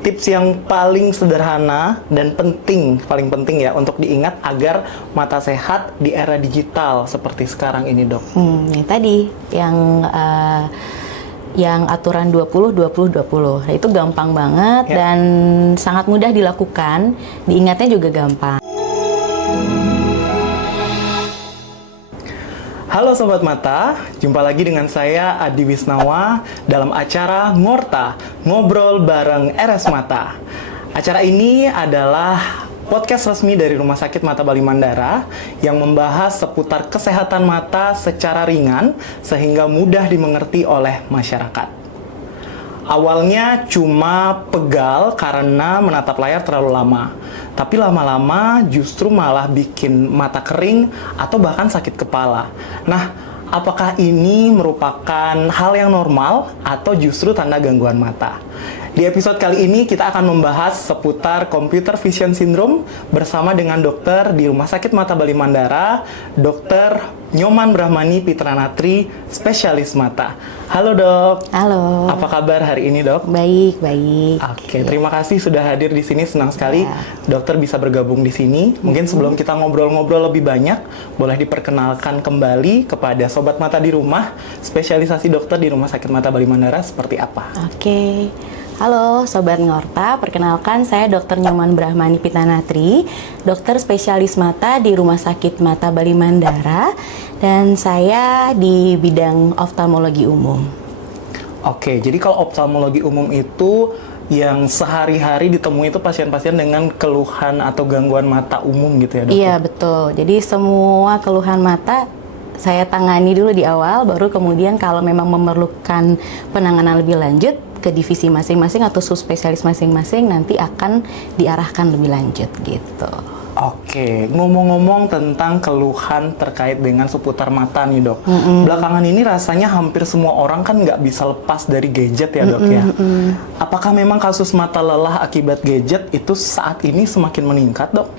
Tips yang paling sederhana dan paling penting ya untuk diingat agar mata sehat di era digital seperti sekarang ini, Dok. Yang tadi yang aturan 20-20-20. Nah, itu gampang banget dan sangat mudah dilakukan, diingatnya juga gampang. Halo Sobat Mata, jumpa lagi dengan saya Adi Wisnawa dalam acara Ngorta, Ngobrol Bareng RS Mata. Acara ini adalah podcast resmi dari Rumah Sakit Mata Bali Mandara yang membahas seputar kesehatan mata secara ringan sehingga mudah dimengerti oleh masyarakat. Awalnya cuma pegal karena menatap layar terlalu lama. Tapi lama-lama justru malah bikin mata kering atau bahkan sakit kepala. Nah, apakah ini merupakan hal yang normal atau justru tanda gangguan mata? Di episode kali ini kita akan membahas seputar computer vision syndrome bersama dengan dokter di Rumah Sakit Mata Bali Mandara, Dr. Nyoman Brahmani Pitranatri, spesialis mata. Halo Dok. Halo. Apa kabar hari ini Dok? Baik, baik. Oke, terima kasih sudah hadir di sini. Senang sekali dokter bisa bergabung di sini. Mungkin sebelum kita ngobrol-ngobrol lebih banyak, boleh diperkenalkan kembali kepada Sobat Mata di rumah, spesialisasi dokter di Rumah Sakit Mata Bali Mandara seperti apa? Oke. Halo Sobat Ngorta, perkenalkan saya Dr. Nyoman Brahmani Pitranatri, dokter spesialis mata di Rumah Sakit Mata Bali Mandara, dan saya di bidang oftalmologi umum. Oke, jadi kalau oftalmologi umum itu yang sehari-hari ditemui itu pasien-pasien dengan keluhan atau gangguan mata umum gitu ya dok? Iya betul, jadi semua keluhan mata saya tangani dulu di awal, baru kemudian kalau memang memerlukan penanganan lebih lanjut ke divisi masing-masing atau subspesialis masing-masing nanti akan diarahkan lebih lanjut gitu. Oke, ngomong-ngomong tentang keluhan terkait dengan seputar mata nih dok. Belakangan ini rasanya hampir semua orang kan nggak bisa lepas dari gadget ya dok ya. Apakah memang kasus mata lelah akibat gadget itu saat ini semakin meningkat dok?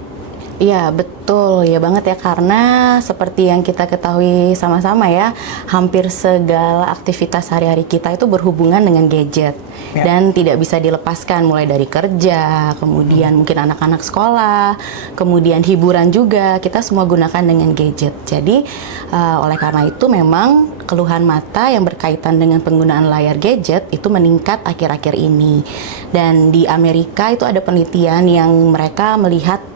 Iya betul ya banget ya, karena seperti yang kita ketahui sama-sama ya, hampir segala aktivitas sehari-hari kita itu berhubungan dengan gadget dan tidak bisa dilepaskan, mulai dari kerja, kemudian mungkin anak-anak sekolah, kemudian hiburan juga, kita semua gunakan dengan gadget. Jadi oleh karena itu memang keluhan mata yang berkaitan dengan penggunaan layar gadget itu meningkat akhir-akhir ini. Dan di Amerika itu ada penelitian yang mereka melihat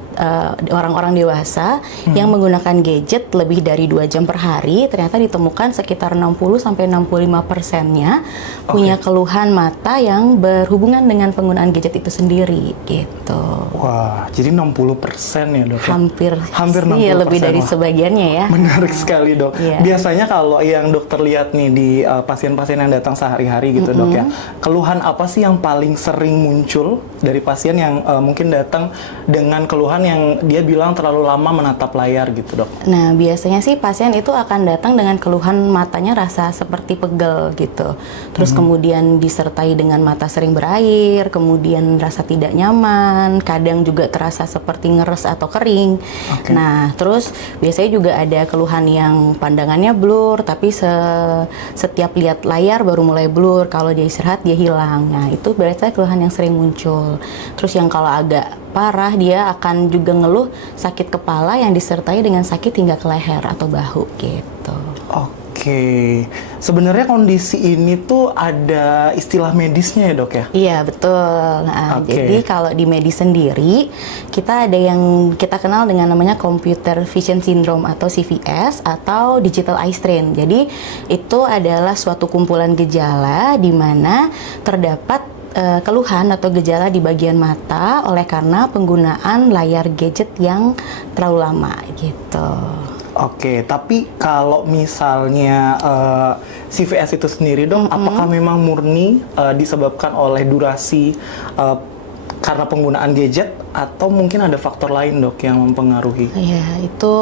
orang-orang dewasa yang menggunakan gadget lebih dari 2 jam per hari, ternyata ditemukan sekitar 60-65%-nya punya keluhan mata yang berhubungan dengan penggunaan gadget itu sendiri gitu. Wah, jadi 60% ya dok? Hampir 60%. Iya, lebih dari sebagiannya ya. Menarik sekali dok. Biasanya kalau yang dokter lihat nih di pasien-pasien yang datang sehari-hari gitu dok ya, keluhan apa sih yang paling sering muncul dari pasien yang mungkin datang dengan keluhan yang dia bilang terlalu lama menatap layar gitu dok? Nah biasanya sih pasien itu akan datang dengan keluhan matanya rasa seperti pegel gitu, terus kemudian disertai dengan mata sering berair, kemudian rasa tidak nyaman, kadang juga terasa seperti ngeres atau kering. Nah terus biasanya juga ada keluhan yang pandangannya blur, tapi setiap lihat layar baru mulai blur, kalau dia istirahat dia hilang. Nah itu biasanya keluhan yang sering muncul. Terus yang kalau agak parah, dia akan juga ngeluh sakit kepala yang disertai dengan sakit hingga ke leher atau bahu gitu. Oke, sebenarnya kondisi ini tuh ada istilah medisnya ya dok ya? Iya betul. Nah, jadi kalau di medis sendiri kita ada yang kita kenal dengan namanya computer vision syndrome atau CVS atau digital eye strain. Jadi itu adalah suatu kumpulan gejala di mana terdapat keluhan atau gejala di bagian mata oleh karena penggunaan layar gadget yang terlalu lama gitu. Oke, tapi kalau misalnya CVS itu sendiri dong, apakah memang murni disebabkan oleh durasi karena penggunaan gadget atau mungkin ada faktor lain dok yang mempengaruhi? Ya itu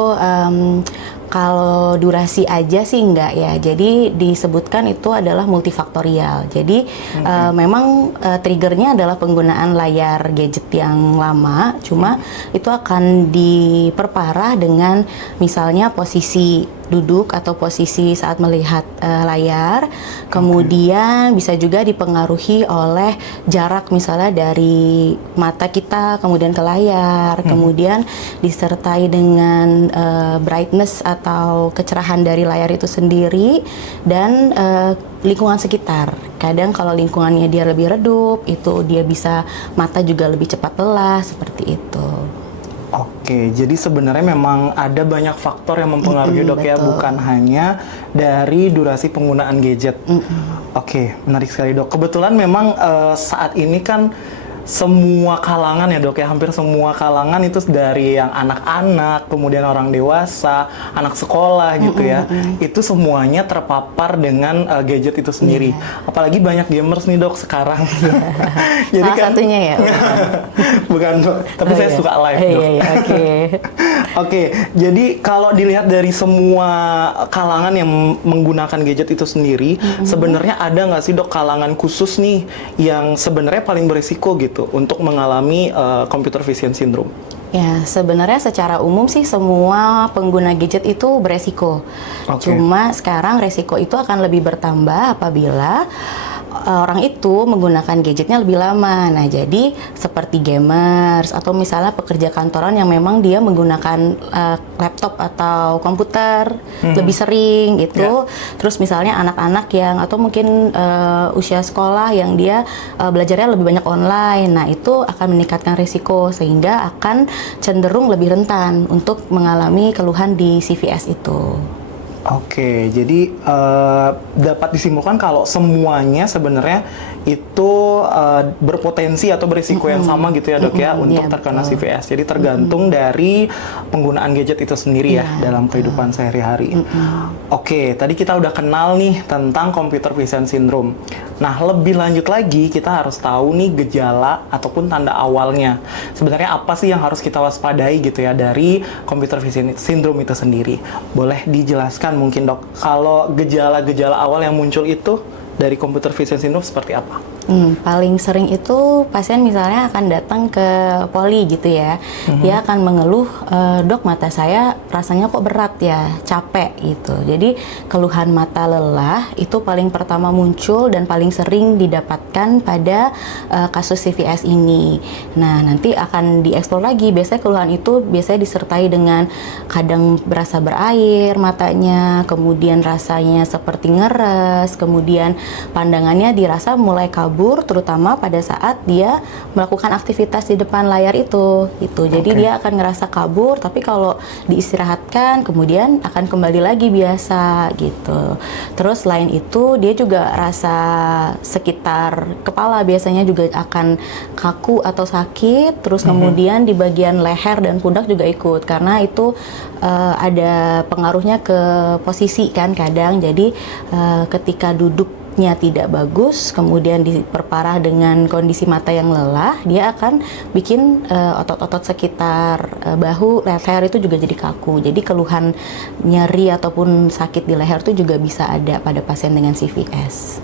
Kalau durasi aja sih enggak ya. Jadi disebutkan itu adalah multifaktorial. Jadi memang triggernya adalah penggunaan layar gadget yang lama. Cuma itu akan diperparah dengan misalnya posisi duduk atau posisi saat melihat layar. Kemudian bisa juga dipengaruhi oleh jarak misalnya dari mata kita kemudian ke layar. Kemudian disertai dengan brightness atau kecerahan dari layar itu sendiri dan lingkungan sekitar. Kadang kalau lingkungannya dia lebih redup, itu dia bisa mata juga lebih cepat lelah seperti itu. Oke, jadi sebenarnya memang ada banyak faktor yang mempengaruhi dok ya, betul. bukan hanya dari durasi penggunaan gadget. Oke, menarik sekali dok. Kebetulan memang saat ini kan semua kalangan ya dok ya, hampir semua kalangan itu dari yang anak-anak, kemudian orang dewasa, anak sekolah gitu ya, itu semuanya terpapar dengan gadget itu sendiri. Apalagi banyak gamers nih dok sekarang. Jadi Salah satunya ya? Bukan dok, tapi saya suka live dok. Oke. Oke, jadi kalau dilihat dari semua kalangan yang menggunakan gadget itu sendiri, sebenarnya ada nggak sih dok kalangan khusus nih yang sebenarnya paling berisiko gitu untuk mengalami computer vision syndrome? Ya, sebenarnya secara umum sih semua pengguna gadget itu beresiko. Cuma sekarang resiko itu akan lebih bertambah apabila orang itu menggunakan gadgetnya lebih lama. Nah, jadi seperti gamers atau misalnya pekerja kantoran yang memang dia menggunakan laptop atau komputer lebih sering gitu. Terus misalnya anak-anak yang atau mungkin usia sekolah yang dia belajarnya lebih banyak online. Nah, itu akan meningkatkan risiko sehingga akan cenderung lebih rentan untuk mengalami keluhan di CVS itu. Oke, jadi dapat disimpulkan kalau semuanya sebenarnya itu berpotensi atau berisiko yang sama gitu ya dok ya untuk terkena CVS. Jadi tergantung dari penggunaan gadget itu sendiri ya dalam kehidupan sehari-hari. Oke, tadi kita udah kenal nih tentang computer vision syndrome. Nah, lebih lanjut lagi kita harus tahu nih gejala ataupun tanda awalnya. Sebenarnya apa sih yang harus kita waspadai gitu ya dari computer vision syndrome itu sendiri? Boleh dijelaskan mungkin dok, kalau gejala-gejala awal yang muncul itu dari computer vision syndrome seperti apa? Paling sering itu pasien misalnya akan datang ke poli gitu ya. Dia akan mengeluh, dok mata saya rasanya kok berat ya, capek gitu. Jadi keluhan mata lelah itu paling pertama muncul dan paling sering didapatkan pada kasus CVS ini. Nah, nanti akan dieksplor lagi. Biasanya keluhan itu biasanya disertai dengan kadang berasa berair matanya, kemudian rasanya seperti ngeres, kemudian pandangannya dirasa mulai kabur, terutama pada saat dia melakukan aktivitas di depan layar itu gitu. Jadi dia akan ngerasa kabur, tapi kalau diistirahatkan kemudian akan kembali lagi biasa gitu. Terus selain itu dia juga rasa sekitar kepala biasanya juga akan kaku atau sakit. Terus kemudian di bagian leher dan pundak juga ikut, karena itu ada pengaruhnya ke posisi kan kadang. Jadi ketika duduknya tidak bagus, kemudian diperparah dengan kondisi mata yang lelah, dia akan bikin otot-otot sekitar bahu, leher itu juga jadi kaku. Jadi keluhan nyeri ataupun sakit di leher itu juga bisa ada pada pasien dengan CVS.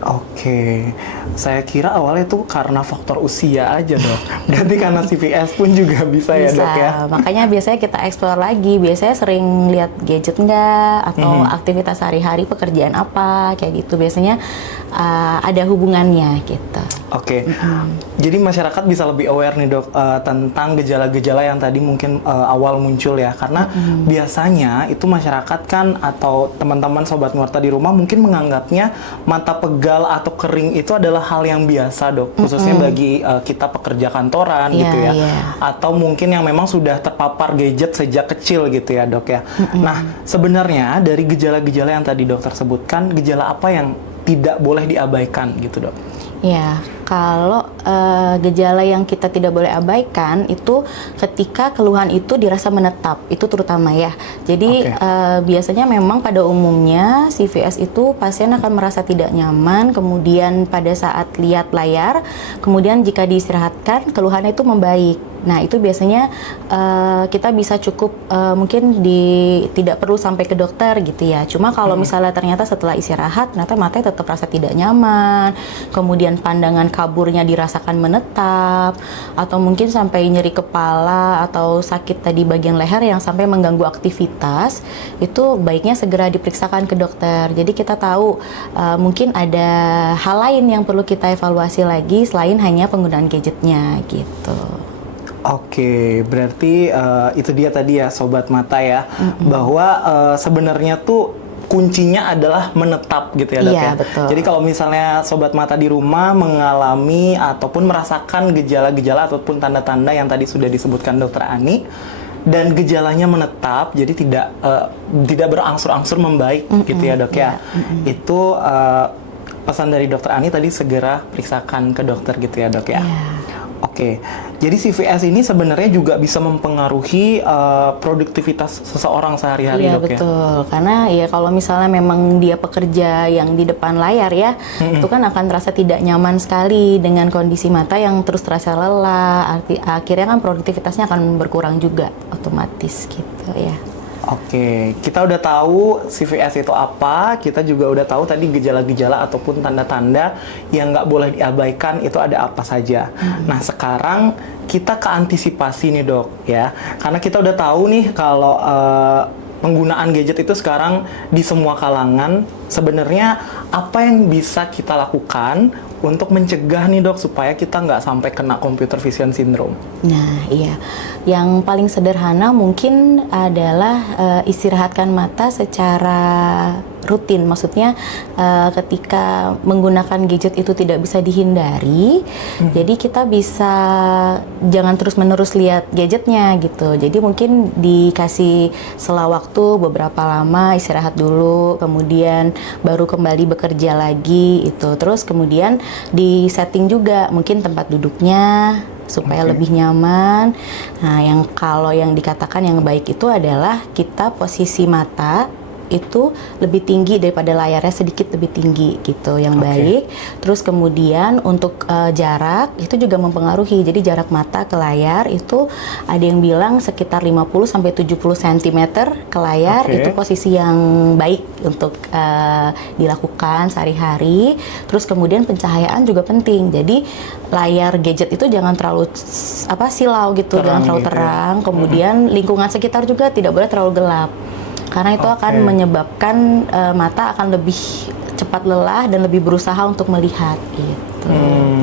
Oke, saya kira awalnya itu karena faktor usia aja dok. Berarti karena CVS pun juga bisa ya dok ya? Makanya biasanya kita eksplor lagi. Biasanya sering lihat gadget nggak? Atau aktivitas sehari-hari pekerjaan apa? Kayak gitu. Biasanya ada hubungannya gitu. Oke, jadi masyarakat bisa lebih aware nih dok tentang gejala-gejala yang tadi mungkin awal muncul ya. Karena biasanya itu masyarakat kan atau teman-teman sobat Ngorta di rumah mungkin menganggapnya mata pegal atau kering itu adalah hal yang biasa dok, khususnya bagi kita pekerja kantoran gitu ya, atau mungkin yang memang sudah terpapar gadget sejak kecil gitu ya dok ya. Nah sebenarnya dari gejala-gejala yang tadi dokter sebutkan, gejala apa yang tidak boleh diabaikan gitu dok? Ya, kalau gejala yang kita tidak boleh abaikan itu ketika keluhan itu dirasa menetap, itu terutama ya. Jadi biasanya memang pada umumnya CVS itu pasien akan merasa tidak nyaman, kemudian pada saat lihat layar, kemudian jika diistirahatkan keluhannya itu membaik. Nah, itu biasanya kita bisa cukup mungkin tidak perlu sampai ke dokter gitu ya. Cuma kalau misalnya ternyata setelah istirahat ternyata matanya tetap rasa tidak nyaman, kemudian pandangan kaburnya dirasakan menetap, atau mungkin sampai nyeri kepala atau sakit tadi bagian leher yang sampai mengganggu aktivitas, itu baiknya segera diperiksakan ke dokter. Jadi kita tahu mungkin ada hal lain yang perlu kita evaluasi lagi selain hanya penggunaan gadgetnya gitu. Oke, berarti itu dia tadi ya sobat mata ya, bahwa sebenarnya tuh kuncinya adalah menetap gitu ya dok Iya, ya. betul. Jadi kalau misalnya sobat mata di rumah mengalami ataupun merasakan gejala-gejala ataupun tanda-tanda yang tadi sudah disebutkan dokter Ani, dan gejalanya menetap, jadi tidak berangsur-angsur membaik gitu ya dok ya. Itu pesan dari dokter Ani tadi, segera periksakan ke dokter gitu ya dok ya. Oke, jadi CVS ini sebenarnya juga bisa mempengaruhi produktivitas seseorang sehari-hari Iya, dok ya? betul, karena ya kalau misalnya memang dia pekerja yang di depan layar ya, itu kan akan terasa tidak nyaman sekali dengan kondisi mata yang terus terasa lelah, akhirnya kan produktivitasnya akan berkurang juga otomatis gitu ya. Oke, kita udah tahu CVS itu apa, kita juga udah tahu tadi gejala-gejala ataupun tanda-tanda yang nggak boleh diabaikan itu ada apa saja. Nah, sekarang kita ke antisipasi nih dok ya, karena kita udah tahu nih kalau penggunaan gadget itu sekarang di semua kalangan. Sebenarnya apa yang bisa kita lakukan untuk mencegah nih dok supaya kita nggak sampai kena computer vision syndrome? Nah, iya. Yang paling sederhana mungkin adalah istirahatkan mata secara rutin. Maksudnya ketika menggunakan gadget itu tidak bisa dihindari, jadi kita bisa jangan terus-menerus lihat gadgetnya gitu. Jadi mungkin dikasih sela waktu beberapa lama istirahat dulu, kemudian baru kembali bekerja lagi itu. Terus kemudian di setting juga mungkin tempat duduknya supaya lebih nyaman. Nah, kalau yang dikatakan yang baik itu adalah kita posisi mata itu lebih tinggi daripada layarnya, sedikit lebih tinggi gitu yang baik. Terus kemudian untuk jarak itu juga mempengaruhi. Jadi jarak mata ke layar itu ada yang bilang sekitar 50-70 cm ke layar, itu posisi yang baik untuk dilakukan sehari-hari. Terus kemudian pencahayaan juga penting. Jadi layar gadget itu jangan terlalu silau gitu, jangan terlalu terang. Kemudian lingkungan sekitar juga tidak boleh terlalu gelap. Karena itu akan menyebabkan mata akan lebih cepat lelah dan lebih berusaha untuk melihat gitu.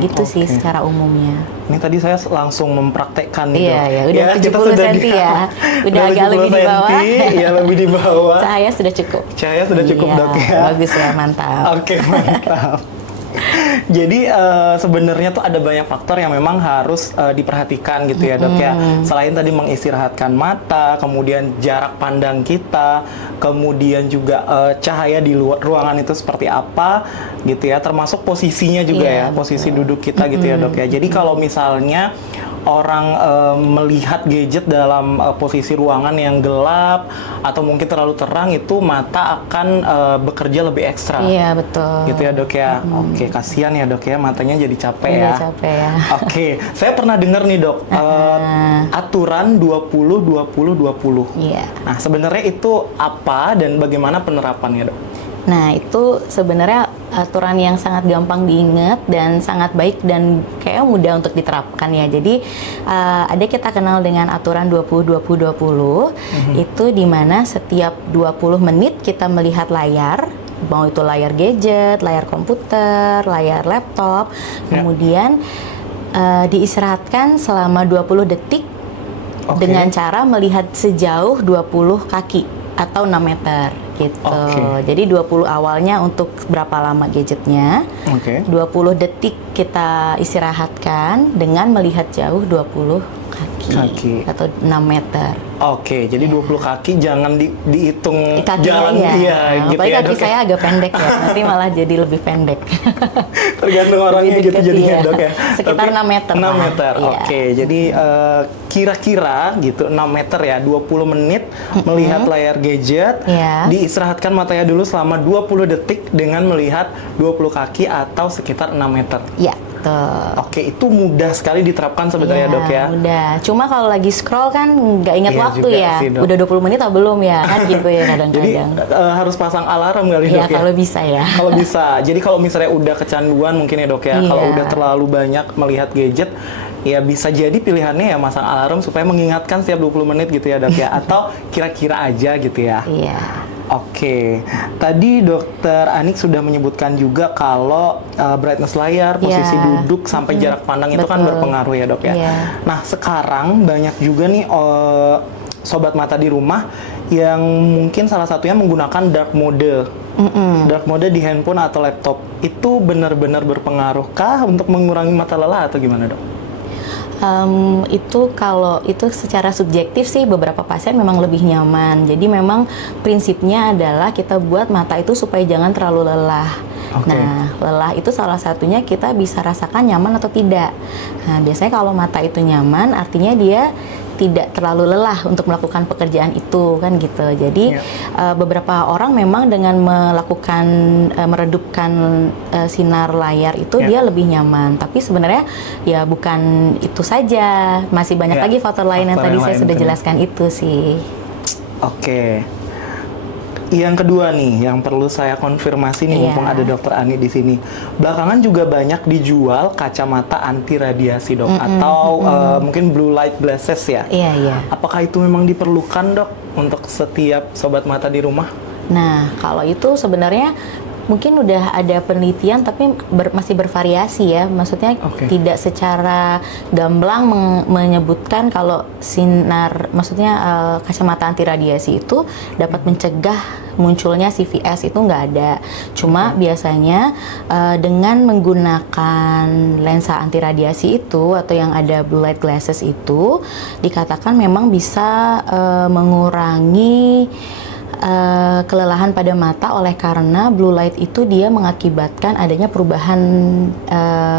Gitu sih secara umumnya. Ini tadi saya langsung mempraktekkan nih dok. Iya, udah 70 cm ya. Udah agak lebih di bawah. Iya, lebih di bawah. Cahaya sudah cukup. Cahaya sudah cukup dok ya. Bagus ya, mantap. Oke, mantap. Jadi sebenarnya tuh ada banyak faktor yang memang harus diperhatikan gitu ya dok ya. Selain tadi mengistirahatkan mata, kemudian jarak pandang kita, kemudian juga cahaya di luar ruangan itu seperti apa gitu ya. Termasuk posisinya juga ya, posisi duduk kita gitu ya dok ya. Jadi kalau misalnya orang melihat gadget dalam posisi ruangan yang gelap atau mungkin terlalu terang, itu mata akan bekerja lebih ekstra. Iya, betul. Gitu ya dok ya. Oke, kasihan ya dok ya, matanya jadi capek ya. Capek ya. Oke, saya pernah dengar nih dok, aturan 20-20-20. Iya. Nah, sebenarnya itu apa dan bagaimana penerapannya dok? Nah, itu sebenarnya aturan yang sangat gampang diingat dan sangat baik dan kayaknya mudah untuk diterapkan ya. Jadi ada kita kenal dengan aturan 20-20-20. Itu dimana setiap 20 menit kita melihat layar, mau itu layar gadget, layar komputer, layar laptop, kemudian diistirahatkan selama 20 detik dengan cara melihat sejauh 20 kaki atau 6 meter gitu. Jadi 20 awalnya untuk berapa lama gadgetnya, 20 detik kita istirahatkan dengan melihat jauh 20 kaki atau 6 meter. Oke, jadi 20 kaki jangan dihitung jalan ya. gitu apalagi ya, kaki dok, saya agak pendek ya, nanti malah jadi lebih pendek. Tergantung orangnya gitu jadinya dok ya. Sekitar 6 meter. 6 meter, oke. Jadi kira-kira gitu 6 meter ya, 20 menit melihat layar gadget, diistirahatkan matanya dulu selama 20 detik dengan melihat 20 kaki atau sekitar 6 meter. Iya. gitu. Oke, itu mudah sekali diterapkan sebenarnya dok ya. Mudah. Cuma kalau lagi scroll kan nggak ingat Iya waktu juga ya. sih, Dok. Udah 20 menit atau belum ya? Kan gitu ya Jadi kadang-kadang. harus pasang alarm kali Iya, dok ya. kalau bisa ya. Kalau bisa. Jadi kalau misalnya udah kecanduan mungkin ya dok ya. Kalau Iya. udah terlalu banyak melihat gadget, ya bisa jadi pilihannya ya masang alarm supaya mengingatkan setiap 20 menit gitu ya dok ya. Atau kira-kira aja gitu ya. Iya. Oke, tadi dokter Anik sudah menyebutkan juga kalau brightness layar, posisi Iya. duduk sampai jarak pandang itu kan Betul. berpengaruh ya dok ya. Iya. Nah sekarang banyak juga nih sobat mata di rumah yang mungkin salah satunya menggunakan dark mode. Dark mode di handphone atau laptop itu benar-benar berpengaruh kah untuk mengurangi mata lelah atau gimana dok? Itu kalau itu secara subjektif sih beberapa pasien memang lebih nyaman. Jadi memang prinsipnya adalah kita buat mata itu supaya jangan terlalu lelah. Oke. Nah, lelah itu salah satunya kita bisa rasakan nyaman atau tidak. Nah, biasanya kalau mata itu nyaman artinya dia tidak terlalu lelah untuk melakukan pekerjaan itu kan gitu. Jadi beberapa orang memang dengan melakukan meredupkan sinar layar itu dia lebih nyaman. Tapi sebenarnya ya bukan itu saja, masih banyak lagi faktor lain yang tadi saya sudah jelaskan itu sih. Oke. Yang kedua nih, yang perlu saya konfirmasi nih, mumpung ada dokter Ani di sini. Belakangan juga banyak dijual kacamata anti radiasi dok, atau mungkin blue light glasses ya. Iya, iya. Apakah itu memang diperlukan dok untuk setiap sobat mata di rumah? Nah, kalau itu sebenarnya mungkin udah ada penelitian tapi masih bervariasi ya. Maksudnya tidak secara gamblang menyebutkan kalau sinar, maksudnya kacamata anti radiasi itu dapat mencegah munculnya CVS, itu nggak ada. Cuma biasanya dengan menggunakan lensa anti radiasi itu atau yang ada blue light glasses itu dikatakan memang bisa mengurangi kelelahan pada mata oleh karena blue light itu dia mengakibatkan adanya perubahan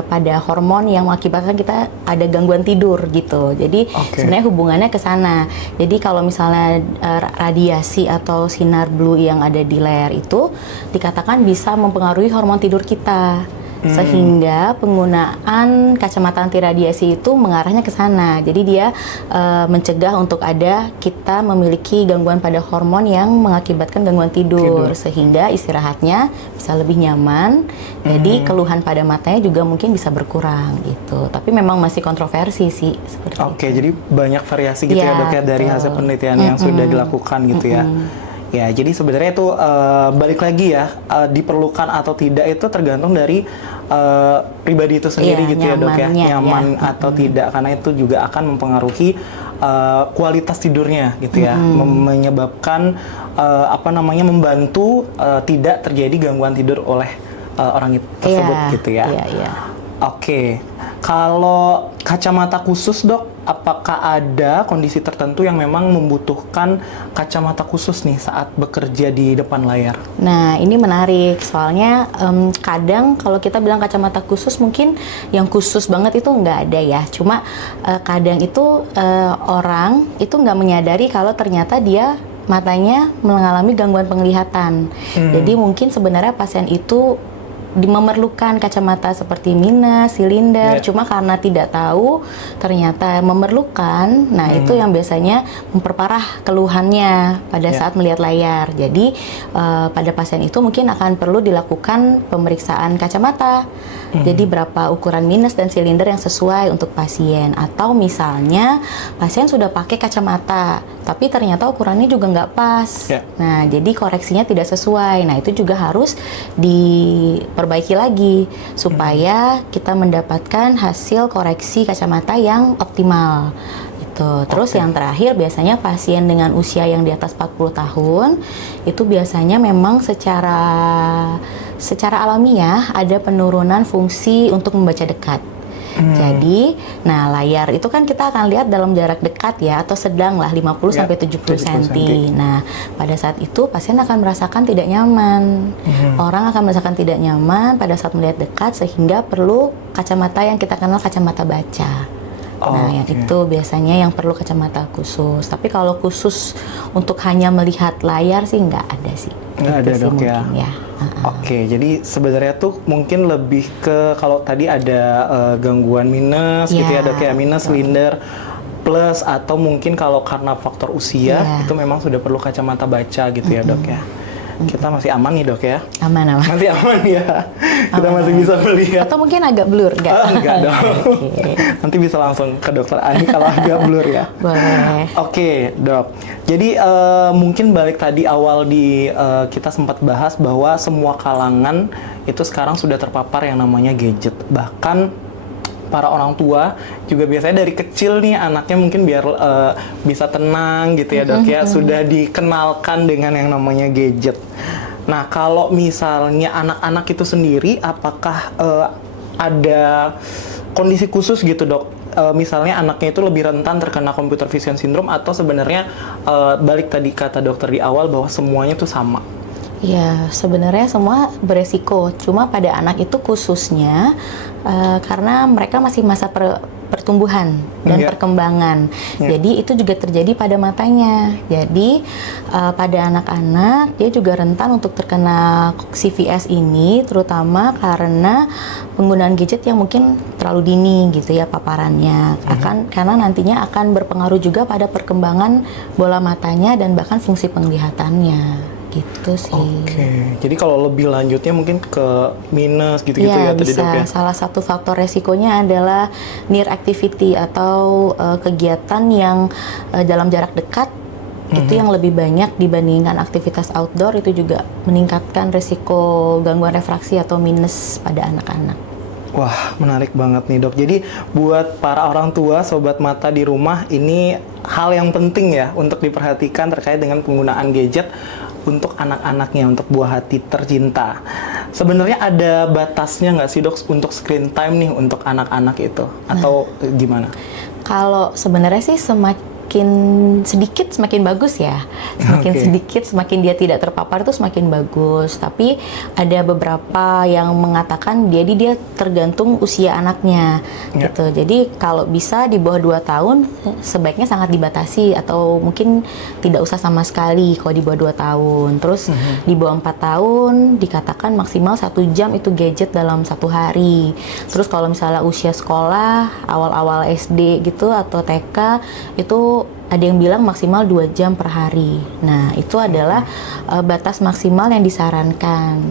pada hormon yang mengakibatkan kita ada gangguan tidur gitu. Jadi sebenarnya hubungannya ke sana. Jadi kalau misalnya radiasi atau sinar blue yang ada di layar itu dikatakan bisa mempengaruhi hormon tidur kita. Sehingga penggunaan kacamata anti radiasi itu mengarahnya ke sana. Jadi dia mencegah untuk ada kita memiliki gangguan pada hormon yang mengakibatkan gangguan tidur. Sehingga istirahatnya bisa lebih nyaman. Jadi keluhan pada matanya juga mungkin bisa berkurang gitu. Tapi memang masih kontroversi sih seperti itu. Jadi banyak variasi gitu ya dok ya dari hasil penelitian yang sudah dilakukan gitu ya. Ya, jadi sebenarnya itu balik lagi ya, diperlukan atau tidak itu tergantung dari pribadi itu sendiri gitu ya dok ya, nyaman atau tidak, karena itu juga akan mempengaruhi kualitas tidurnya gitu ya, menyebabkan membantu tidak terjadi gangguan tidur oleh orang tersebut gitu ya. Oke, kalau kacamata khusus dok, apakah ada kondisi tertentu yang memang membutuhkan kacamata khusus nih saat bekerja di depan layar? Nah, ini menarik soalnya kadang kalau kita bilang kacamata khusus mungkin yang khusus banget itu nggak ada ya. Cuma kadang itu orang itu nggak menyadari kalau ternyata dia matanya mengalami gangguan penglihatan. Jadi mungkin sebenarnya pasien itu memerlukan kacamata seperti minus, silinder, cuma karena tidak tahu ternyata memerlukan. Nah, itu yang biasanya memperparah keluhannya pada saat melihat layar. Jadi pada pasien itu mungkin akan perlu dilakukan pemeriksaan kacamata. Jadi berapa ukuran minus dan silinder yang sesuai untuk pasien. Atau misalnya pasien sudah pakai kacamata, tapi ternyata ukurannya juga nggak pas. Nah, jadi koreksinya tidak sesuai. Nah, itu juga harus diperbaiki lagi supaya kita mendapatkan hasil koreksi kacamata yang optimal. Terus yang terakhir biasanya pasien dengan usia yang di atas 40 tahun itu biasanya memang secara alamiah ada penurunan fungsi untuk membaca dekat. Jadi, nah layar itu kan kita akan lihat dalam jarak dekat ya, atau sedang lah 50 sampai 70 cm. Nah, pada saat itu pasien akan merasakan tidak nyaman. Orang akan merasakan tidak nyaman pada saat melihat dekat sehingga perlu kacamata yang kita kenal kacamata baca. Nah, yang itu biasanya yang perlu kacamata khusus. Tapi kalau khusus untuk hanya melihat layar sih nggak ada sih. Nggak ada Itu sih dok ya. mungkin ya. Oke, jadi sebenarnya tuh mungkin lebih ke kalau tadi ada gangguan minus gitu ya dok ya, minus, silinder, plus atau mungkin kalau karena faktor usia itu memang sudah perlu kacamata baca gitu ya dok ya. Kita masih aman nih dok ya? Aman. Masih aman ya? Kita masih bisa melihat? Atau mungkin agak blur, nggak? Enggak dong. Nanti bisa langsung ke dokter Ani kalau agak blur ya. Boleh. Oke dok, jadi mungkin balik tadi awal kita sempat bahas bahwa semua kalangan itu sekarang sudah terpapar yang namanya gadget. Bahkan para orang tua juga biasanya dari kecil nih anaknya mungkin biar bisa tenang gitu ya dok ya, sudah dikenalkan dengan yang namanya gadget. Nah kalau misalnya anak-anak itu sendiri, apakah ada kondisi khusus gitu dok? Misalnya anaknya itu lebih rentan terkena computer vision syndrome, atau sebenarnya balik tadi kata dokter di awal bahwa semuanya tuh sama? Ya, sebenarnya semua beresiko. Cuma pada anak itu khususnya karena mereka masih masa pertumbuhan dan perkembangan. Jadi itu juga terjadi pada matanya. Jadi pada anak-anak dia juga rentan untuk terkena CVS ini, terutama karena penggunaan gadget yang mungkin terlalu dini gitu ya paparannya. Karena nantinya akan berpengaruh juga pada perkembangan bola matanya dan bahkan fungsi penglihatannya. Gitu sih. Oke, jadi kalau lebih lanjutnya mungkin ke minus gitu-gitu ya tadi dok ya? Salah satu faktor resikonya adalah near activity atau kegiatan yang dalam jarak dekat itu yang lebih banyak dibandingkan aktivitas outdoor, itu juga meningkatkan resiko gangguan refraksi atau minus pada anak-anak. Wah, menarik banget nih dok. Jadi buat para orang tua, sobat mata di rumah, ini hal yang penting ya untuk diperhatikan terkait dengan penggunaan gadget untuk anak-anaknya, untuk buah hati tercinta. Sebenarnya ada batasnya nggak sih dok untuk screen time nih untuk anak-anak itu? Atau gimana? Kalau sebenarnya sih semakin sedikit semakin bagus ya. Semakin sedikit semakin dia tidak terpapar itu semakin bagus. Tapi ada beberapa yang mengatakan dia tergantung usia anaknya gitu. Jadi kalau bisa di bawah 2 tahun sebaiknya sangat dibatasi, atau mungkin tidak usah sama sekali kalau di bawah 2 tahun. Terus di bawah 4 tahun dikatakan maksimal 1 jam itu gadget dalam 1 hari. Terus kalau misalnya usia sekolah, awal-awal SD gitu atau TK, itu ada yang bilang maksimal 2 jam per hari. Nah, itu adalah batas maksimal yang disarankan.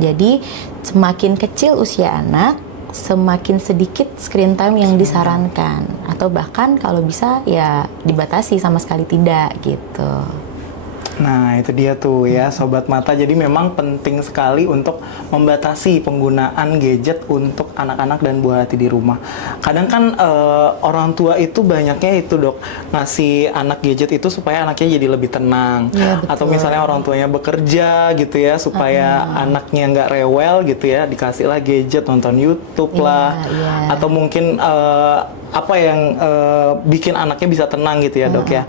Jadi, semakin kecil usia anak, semakin sedikit screen time yang disarankan. Atau bahkan kalau bisa ya dibatasi sama sekali tidak gitu. Nah, itu dia tuh ya sobat mata. Jadi memang penting sekali untuk membatasi penggunaan gadget untuk anak-anak dan buah hati di rumah. Kadang kan orang tua itu banyaknya itu dok, ngasih anak gadget itu supaya anaknya jadi lebih tenang. Ya, atau misalnya orang tuanya bekerja gitu ya, supaya anaknya nggak rewel gitu ya, dikasihlah gadget, nonton YouTube lah. Atau mungkin apa yang bikin anaknya bisa tenang gitu ya dok ya.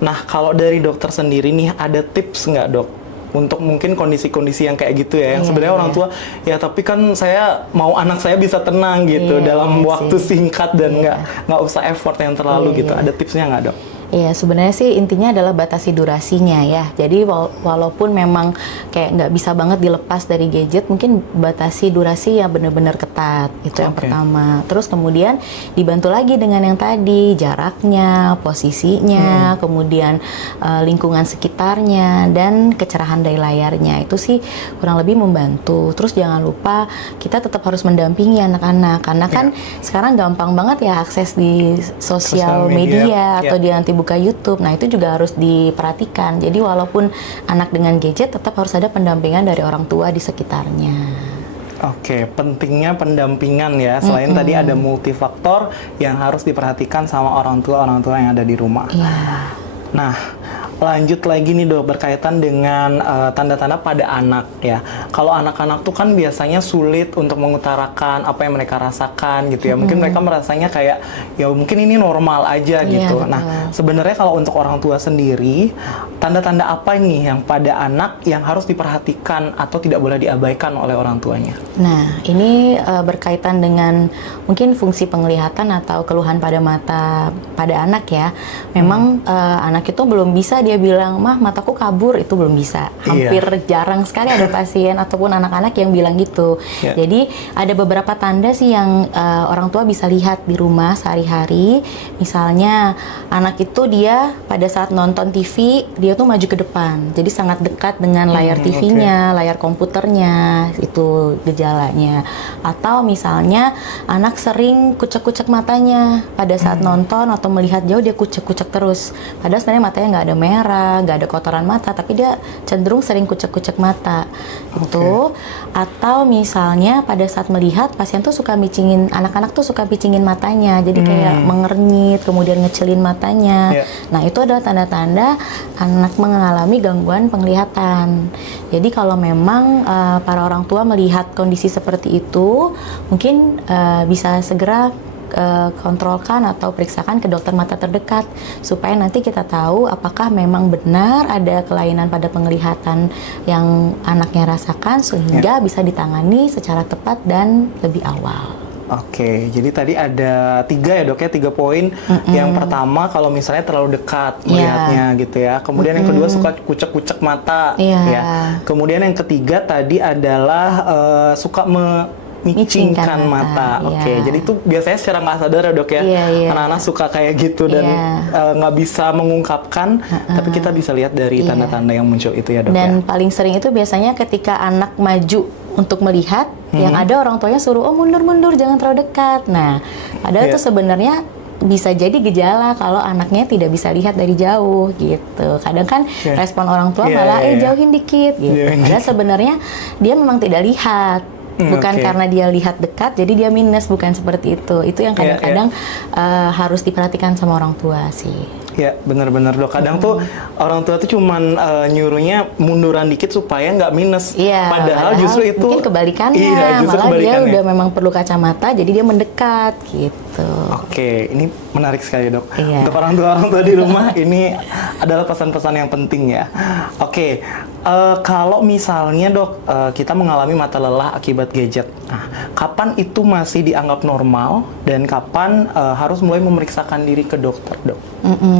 Nah kalau dari dokter sendiri nih, ada tips nggak dok untuk mungkin kondisi-kondisi yang kayak gitu ya, yang sebenarnya orang tua ya tapi kan saya mau anak saya bisa tenang gitu dalam waktu singkat dan nggak usah effort yang terlalu gitu. Ada tipsnya nggak dok? Iya, sebenarnya sih intinya adalah batasi durasinya ya. Jadi walaupun memang kayak nggak bisa banget dilepas dari gadget, mungkin batasi durasi yang benar-benar ketat. Itu yang pertama. Terus kemudian dibantu lagi dengan yang tadi, jaraknya, posisinya, kemudian lingkungan sekitarnya, dan kecerahan dari layarnya. Itu sih kurang lebih membantu. Terus jangan lupa kita tetap harus mendampingi anak-anak. Karena kan sekarang gampang banget ya akses di sosial media atau dia nanti buka YouTube. Nah, itu juga harus diperhatikan. Jadi walaupun anak dengan gadget, tetap harus ada pendampingan dari orang tua di sekitarnya. Oke, pentingnya pendampingan ya. Selain tadi ada multifaktor yang harus diperhatikan sama orang tua yang ada di rumah. Nah, lanjut lagi nih dok, berkaitan dengan tanda-tanda pada anak ya. Kalau anak-anak tuh kan biasanya sulit untuk mengutarakan apa yang mereka rasakan gitu ya. Mungkin mereka merasanya kayak ya mungkin ini normal aja gitu. Betul. Nah sebenarnya kalau untuk orang tua sendiri, tanda-tanda apa nih yang pada anak yang harus diperhatikan atau tidak boleh diabaikan oleh orang tuanya? Nah, ini berkaitan dengan mungkin fungsi penglihatan atau keluhan pada mata pada anak ya. Memang anak itu belum bisa dia bilang, "Mah, mataku kabur," itu belum bisa. Hampir jarang sekali ada pasien ataupun anak-anak yang bilang gitu. Jadi, ada beberapa tanda sih yang orang tua bisa lihat di rumah sehari-hari. Misalnya, anak itu dia pada saat nonton TV, dia tuh maju ke depan. Jadi sangat dekat dengan layar TV-nya, layar komputernya, itu gejalanya. Atau misalnya anak sering kucek-kucek matanya pada saat nonton atau melihat jauh, dia kucek-kucek terus. Padahal sebenarnya matanya nggak ada merah, nggak ada kotoran mata, tapi dia cenderung sering kucek-kucek mata. Itu. Atau misalnya pada saat melihat, pasien tuh suka micingin, anak-anak tuh suka micingin matanya, jadi kayak mengernyit, kemudian ngecelin matanya. Nah, itu adalah tanda-tanda anak mengalami gangguan penglihatan. Jadi kalau memang para orang tua melihat kondisi seperti itu, mungkin bisa segera kontrolkan atau periksakan ke dokter mata terdekat supaya nanti kita tahu apakah memang benar ada kelainan pada penglihatan yang anaknya rasakan sehingga bisa ditangani secara tepat dan lebih awal. Oke, jadi tadi ada 3 ya dok ya, 3 poin. Yang pertama kalau misalnya terlalu dekat melihatnya gitu ya. Kemudian yang kedua suka kucek-kucek mata ya. Kemudian yang ketiga tadi adalah suka micingkan mata. Oke, jadi itu biasanya secara nggak sadar ya dok ya. Anak-anak suka kayak gitu dan nggak bisa mengungkapkan, tapi kita bisa lihat dari tanda-tanda yang muncul itu ya dok. Dan paling sering itu biasanya ketika anak maju untuk melihat, yang ada orang tuanya suruh, "Oh mundur-mundur, jangan terlalu dekat." Nah, padahal itu sebenarnya bisa jadi gejala kalau anaknya tidak bisa lihat dari jauh gitu. Kadang kan respon orang tua malah jauhin dikit gitu. Padahal sebenarnya dia memang tidak lihat. Bukan karena dia lihat dekat, jadi dia minus, bukan seperti itu. Itu yang kadang-kadang harus diperhatikan sama orang tua sih. Ya, benar-benar dok. Kadang tuh orang tua tuh cuman nyuruhnya munduran dikit supaya nggak minus. Padahal justru itu mungkin kebalikannya. Malah dia udah memang perlu kacamata, jadi dia mendekat gitu. Oke, ini menarik sekali dok. Untuk orang tua di rumah ini adalah pesan-pesan yang penting ya. Oke, kalau misalnya dok kita mengalami mata lelah akibat gadget, nah, kapan itu masih dianggap normal dan kapan harus mulai memeriksakan diri ke dokter dok?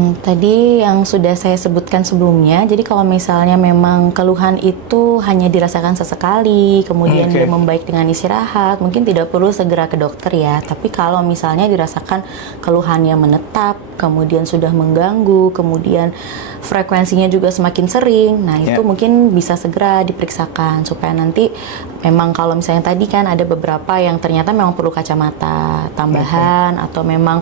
Tadi yang sudah saya sebutkan sebelumnya, jadi kalau misalnya memang keluhan itu hanya dirasakan sesekali, kemudian dia membaik dengan istirahat, mungkin tidak perlu segera ke dokter ya. Tapi kalau misalnya dirasakan keluhannya menetap, kemudian sudah mengganggu, kemudian frekuensinya juga semakin sering, nah itu mungkin bisa segera diperiksakan supaya nanti memang kalau misalnya tadi kan ada beberapa yang ternyata memang perlu kacamata tambahan atau memang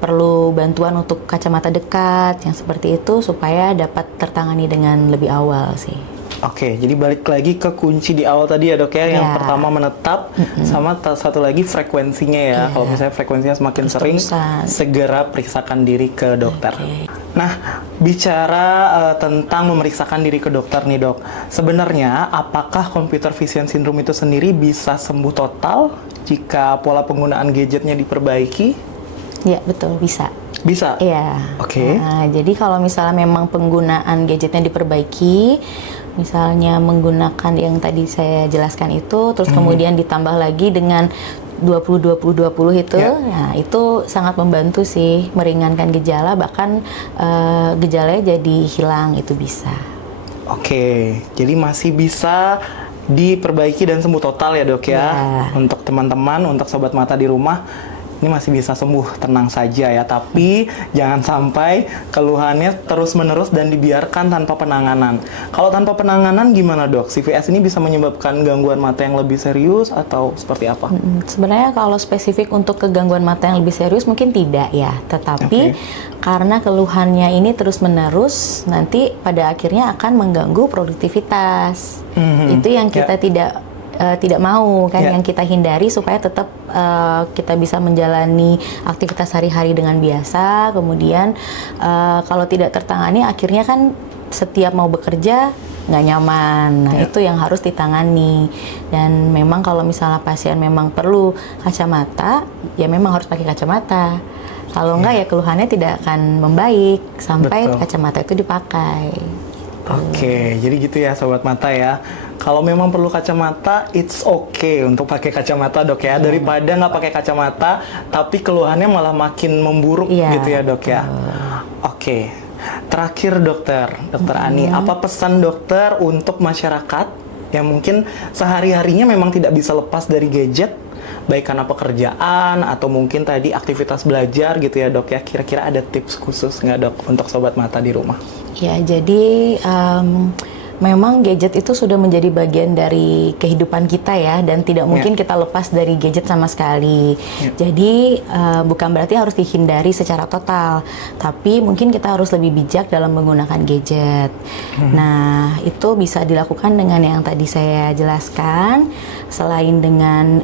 perlu bantuan untuk kacamata dekat yang seperti itu supaya dapat tertangani dengan lebih awal sih. Oke, jadi balik lagi ke kunci di awal tadi ya dok ya. Yang pertama menetap, sama satu lagi frekuensinya ya. Kalau misalnya frekuensinya semakin sering, segera periksakan diri ke dokter. Nah, bicara tentang memeriksakan diri ke dokter nih dok, sebenarnya apakah computer vision syndrome itu sendiri bisa sembuh total jika pola penggunaan gadgetnya diperbaiki? Ya, betul, bisa. Bisa? Iya. Oke. Nah, jadi kalau misalnya memang penggunaan gadgetnya diperbaiki, misalnya menggunakan yang tadi saya jelaskan itu, terus kemudian ditambah lagi dengan 20-20-20 itu, nah itu sangat membantu sih, meringankan gejala, bahkan gejalanya jadi hilang, itu bisa. Oke, jadi masih bisa diperbaiki dan sembuh total ya dok ya. Untuk teman-teman, untuk sobat mata di rumah, ini masih bisa sembuh, tenang saja ya. Tapi jangan sampai keluhannya terus-menerus dan dibiarkan tanpa penanganan. Kalau tanpa penanganan gimana dok? CVS ini bisa menyebabkan gangguan mata yang lebih serius atau seperti apa? Sebenarnya kalau spesifik untuk kegangguan mata yang lebih serius mungkin tidak ya. Tetapi karena keluhannya ini terus-menerus, nanti pada akhirnya akan mengganggu produktivitas. Itu yang kita tidak tidak mau kan, Ya. yang kita hindari supaya tetap kita bisa menjalani aktivitas sehari-hari dengan biasa. Kemudian kalau tidak tertangani, akhirnya kan setiap mau bekerja nggak nyaman. Nah, Ya. itu yang harus ditangani. Dan memang kalau misalnya pasien memang perlu kacamata, ya memang harus pakai kacamata. Kalau enggak ya keluhannya tidak akan membaik sampai Betul. kacamata itu dipakai. Oke, jadi gitu ya sobat mata ya. Kalau memang perlu kacamata, it's okay untuk pakai kacamata dok ya. Daripada nggak pakai kacamata, tapi keluhannya malah makin memburuk Iya, gitu ya dok ya. Oke, terakhir dokter Ani, apa pesan dokter untuk masyarakat yang mungkin sehari-harinya memang tidak bisa lepas dari gadget, baik karena pekerjaan atau mungkin tadi aktivitas belajar gitu ya dok ya. Kira-kira ada tips khusus nggak dok untuk sobat mata di rumah? Ya, jadi memang gadget itu sudah menjadi bagian dari kehidupan kita ya, dan tidak mungkin kita lepas dari gadget sama sekali. Jadi bukan berarti harus dihindari secara total, tapi mungkin kita harus lebih bijak dalam menggunakan gadget. Nah, itu bisa dilakukan dengan yang tadi saya jelaskan, selain dengan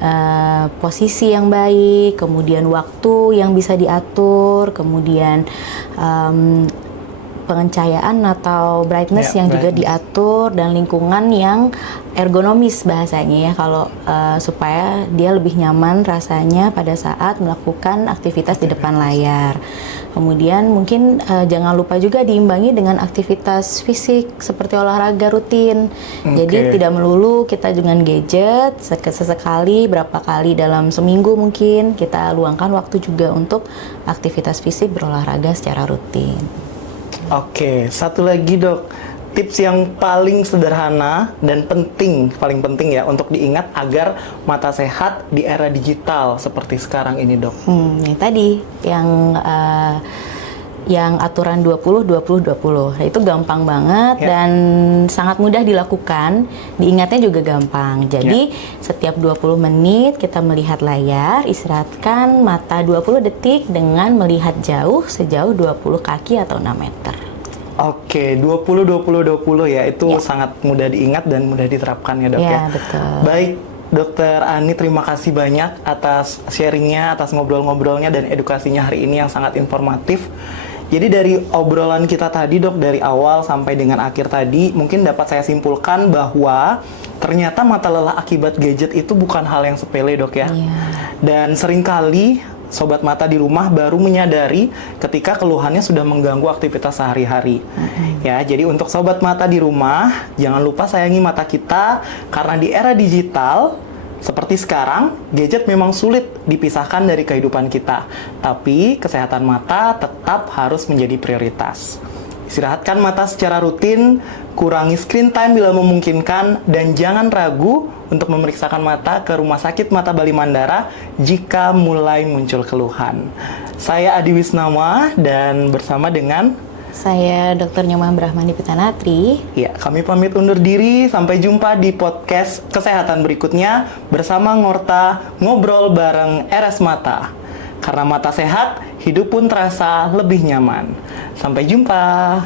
posisi yang baik, kemudian waktu yang bisa diatur, kemudian pencahayaan atau brightness yang juga diatur, dan lingkungan yang ergonomis bahasanya ya, kalau supaya dia lebih nyaman rasanya pada saat melakukan aktivitas di depan layar. Kemudian mungkin jangan lupa juga diimbangi dengan aktivitas fisik seperti olahraga rutin. Jadi tidak melulu kita dengan gadget, sesekali berapa kali dalam seminggu mungkin kita luangkan waktu juga untuk aktivitas fisik, berolahraga secara rutin. Oke, satu lagi dok, tips yang paling sederhana dan paling penting ya untuk diingat agar mata sehat di era digital seperti sekarang ini dok. Yang tadi, yang aturan 20-20-20, nah, itu gampang banget dan sangat mudah dilakukan, diingatnya juga gampang. Jadi setiap 20 menit kita melihat layar, istirahatkan mata 20 detik dengan melihat jauh sejauh 20 kaki atau 6 meter. Oke, 20-20-20 ya, itu sangat mudah diingat dan mudah diterapkan ya dok ya. Betul. Baik, Dokter Ani, terima kasih banyak atas sharingnya, atas ngobrol-ngobrolnya dan edukasinya hari ini yang sangat informatif. Jadi dari obrolan kita tadi dok, dari awal sampai dengan akhir tadi, mungkin dapat saya simpulkan bahwa ternyata mata lelah akibat gadget itu bukan hal yang sepele dok ya. Dan seringkali sobat mata di rumah baru menyadari ketika keluhannya sudah mengganggu aktivitas sehari-hari. Ya, jadi untuk sobat mata di rumah, jangan lupa sayangi mata kita, karena di era digital seperti sekarang, gadget memang sulit dipisahkan dari kehidupan kita. Tapi kesehatan mata tetap harus menjadi prioritas. Istirahatkan mata secara rutin, kurangi screen time bila memungkinkan, dan jangan ragu untuk memeriksakan mata ke Rumah Sakit Mata Bali Mandara jika mulai muncul keluhan. Saya Adi Wisnawa dan bersama dengan saya Dr. Nyoman Brahmani Pitanatri. Ya, kami pamit undur diri. Sampai jumpa di podcast kesehatan berikutnya bersama Ngorta, ngobrol bareng RS Mata. Karena mata sehat, hidup pun terasa lebih nyaman. Sampai jumpa.